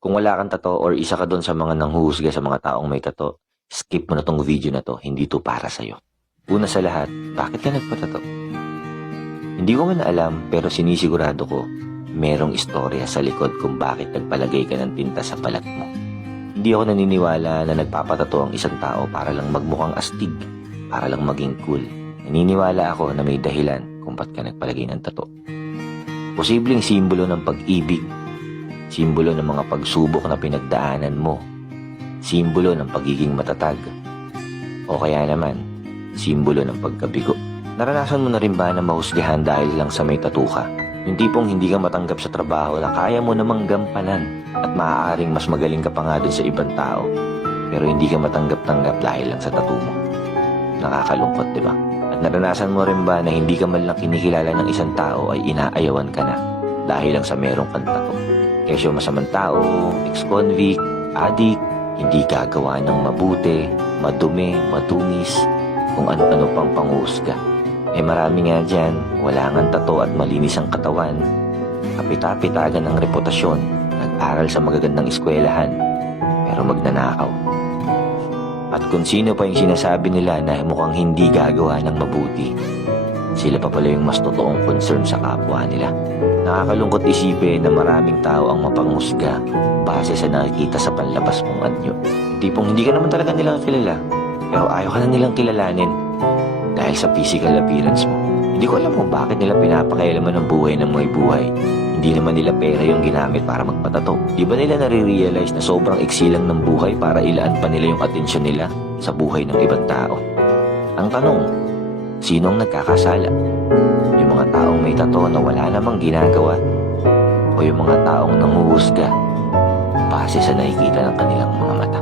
Kung wala kang tato or isa ka doon sa mga nanghuhusga sa mga taong may tato, skip mo na tong video na to, hindi to para sa'yo. Una sa lahat, bakit ka nagpatato? Hindi ko man alam pero sinisigurado ko, merong istorya sa likod kung bakit nagpalagay ka ng tinta sa balat mo. Hindi ako naniniwala na nagpapatato ang isang tao para lang magmukhang astig, para lang maging cool. Naniniwala ako na may dahilan kung ba't ka nagpalagay ng tato. Posibleng simbolo ng pag-ibig, simbolo ng mga pagsubok na pinagdaanan mo, simbolo ng pagiging matatag, o kaya naman, simbolo ng pagkabigo. Naranasan mo na rin ba na mahusgahan dahil lang sa may tattoo ka? Yung tipong hindi ka matanggap sa trabaho na kaya mo namang gampanan at maaaring mas magaling ka pa nga dun sa ibang tao, pero hindi ka matanggap-tanggap dahil lang sa tattoo mo. Nakakalungkot, di ba? At naranasan mo rin ba na hindi ka man lang kinikilala ng isang tao ay inaayawan ka na dahil lang sa merong kang tattoo? Kesyo masamang tao, ex-convict, addict, hindi gagawa ng mabuti, madumi, madungis, kung ano-ano pang panghusga. Marami nga dyan, wala ngang tato at malinis ang katawan, kapita-pitagan ng reputasyon, nag-aral sa magagandang eskwelahan, pero magnanakaw. At kung sino pa yung sinasabi nila na mukhang hindi gagawa ng mabuti, sila pa pala yung mas totoong concern sa kapwa nila. Nakakalungkot isipin na maraming tao ang mapanghusga base sa nakikita sa panlabas mong anyo. Tipong hindi ka naman talaga nilang kilala, pero ayaw ka na nilang kilalanin dahil sa physical appearance mo. Hindi ko alam kung bakit nila pinapakialaman ng buhay ng may buhay. Hindi naman nila pera yung ginamit para magpatato. Di ba nila nare-realize na sobrang iksi lang ng buhay para ilaan pa nila yung atensyon nila sa buhay ng ibang tao? Ang tanong, sinong nagkakasala? Yung mga taong may tato na wala namang ginagawa? O yung mga taong nanguhusga base sa nakikita ng kanilang mga mata?